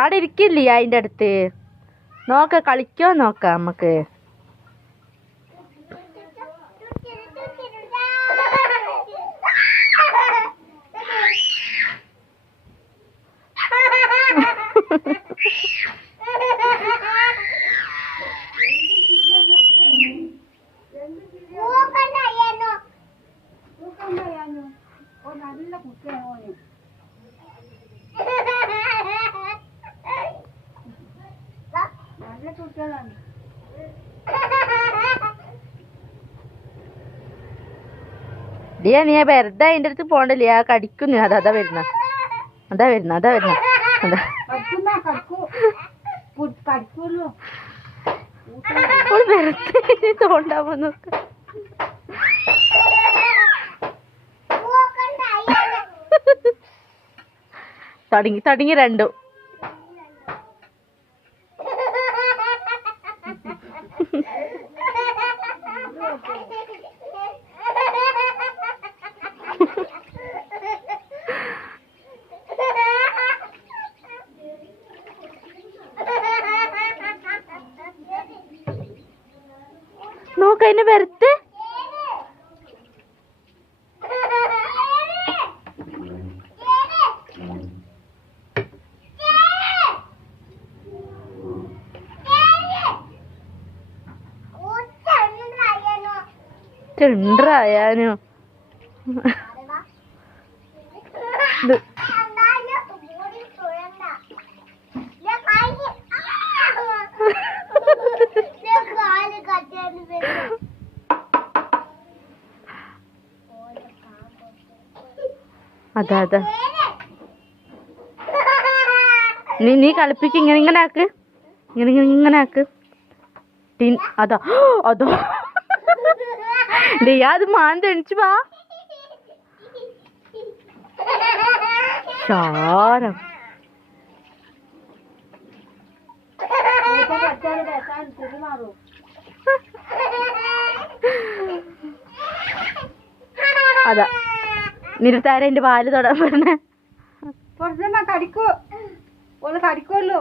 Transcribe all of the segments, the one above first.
അവിടെ ഇരിക്കില്ലേ അതിൻ്റെ അടുത്ത്? നോക്ക, കളിക്കോ നോക്കാം നമുക്ക്. ഡിയ, നീ വെറുതെ അതിൻ്റെ അടുത്ത് പോണ്ടല്ലേ, ആ കടിക്കുന്നു. അതാ വരുന്ന അതാ വെറുതെ തോണ്ടാവോ നോക്ക. തുടങ്ങി രണ്ടും. നോക്ക അതിനെ വെറുതെ. ചെണ്ടായാനോ അതാ നീ കളിപ്പിക്ക്. ഇങ്ങനെ ആക്ക്, ഇങ്ങനെ ആക്ക്. അതാ അത് മാന്ത എണിച്ചു വാ. ശാരം അതാ നിരുത്താര എന്റെ പാല് തൊടാൻ പറഞ്ഞേ. കടിക്കുമല്ലോ.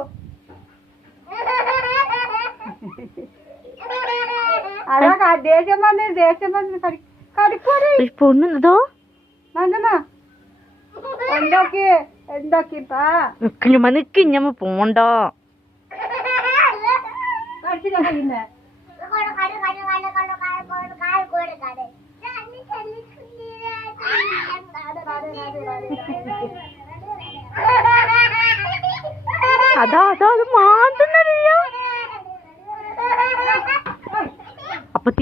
അതാ ദേഷ്യം വന്ന് പൊണ്ണോ നിക്കഞ്ഞമ്മ പോണ്ടോ. അതാ അത് മാന്ത